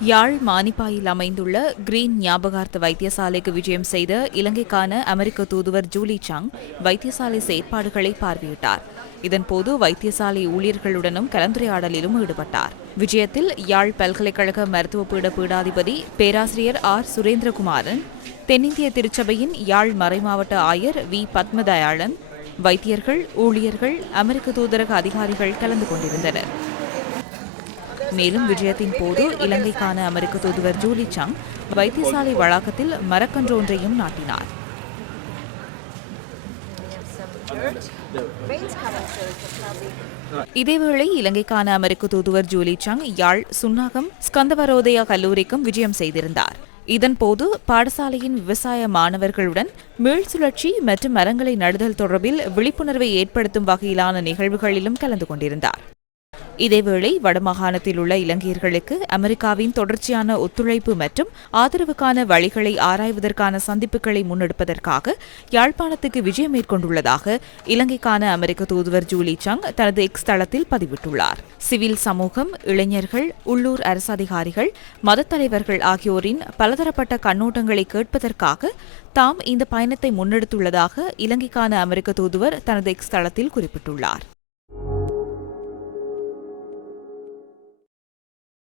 யாழ் மானிப்பாயில் அமைந்துள்ள கிரீன் ஞாபகார்த்த வைத்தியசாலைக்கு விஜயம் செய்த இலங்கைக்கான அமெரிக்க தூதுவர் ஜூலி சாங் வைத்தியசாலை செயற்பாடுகளை பார்வையிட்டார். இதன்போது வைத்தியசாலை ஊழியர்களுடனும் கலந்துரையாடலிலும் ஈடுபட்டார். விஜயத்தில் யாழ் பல்கலைக்கழக மருத்துவ பீட பீடாதிபதி பேராசிரியர் ஆர். சுரேந்திரகுமாரன் தென்னிந்திய திருச்சபையின் யாழ் மறைமாவட்ட ஆயர் வி. பத்மதயாளன் வைத்தியர்கள் ஊழியர்கள் அமெரிக்க தூதரக அதிகாரிகள் கலந்து கொண்டிருந்தனர். மேலும் விஜயத்தின் போது இலங்கைக்கான அமெரிக்க தூதுவர் ஜூலி சாங் வைத்தியசாலை வளாகத்தில் மரக்கன்றொன்றையும் நாட்டினார். இதேவேளை இலங்கைக்கான அமெரிக்க தூதுவர் ஜூலி சாங் யாழ் சுன்னாகம் ஸ்கந்தவரோதயா கல்லூரிக்கும் விஜயம் செய்திருந்தார். இதன்போது பாடசாலையின் விவசாய மாணவர்களுடன் மீள் சுழற்சி மற்றும் மரங்களை நடுதல் தொடர்பில் விழிப்புணர்வை ஏற்படுத்தும் வகையிலான நிகழ்வுகளிலும் கலந்து கொண்டிருந்தார். இதேவேளை வடமாகாணத்தில் உள்ள இலங்கையர்களுக்கு அமெரிக்காவின் தொடர்ச்சியான ஒத்துழைப்பு மற்றும் ஆதரவுக்கான வழிகளை ஆராய்வதற்கான சந்திப்புகளை முன்னெடுப்பதற்காக யாழ்ப்பாணத்துக்கு விஜயம் மேற்கொண்டுள்ளதாக இலங்கைக்கான அமெரிக்க தூதுவர் ஜூலி சங் தனது எக்ஸ் தளத்தில் பதிவிட்டுள்ளார். சிவில் சமூகம் இளைஞர்கள் உள்ளூர் அரசு அதிகாரிகள் மதத் தலைவர்கள் ஆகியோரின் பலதரப்பட்ட கண்ணோட்டங்களை கேட்பதற்காக தாம் இந்த பயணத்தை முன்னெடுத்துள்ளதாக இலங்கைக்கான அமெரிக்க தூதுவர் தனது எக்ஸ் தளத்தில் குறிப்பிட்டுள்ளார்.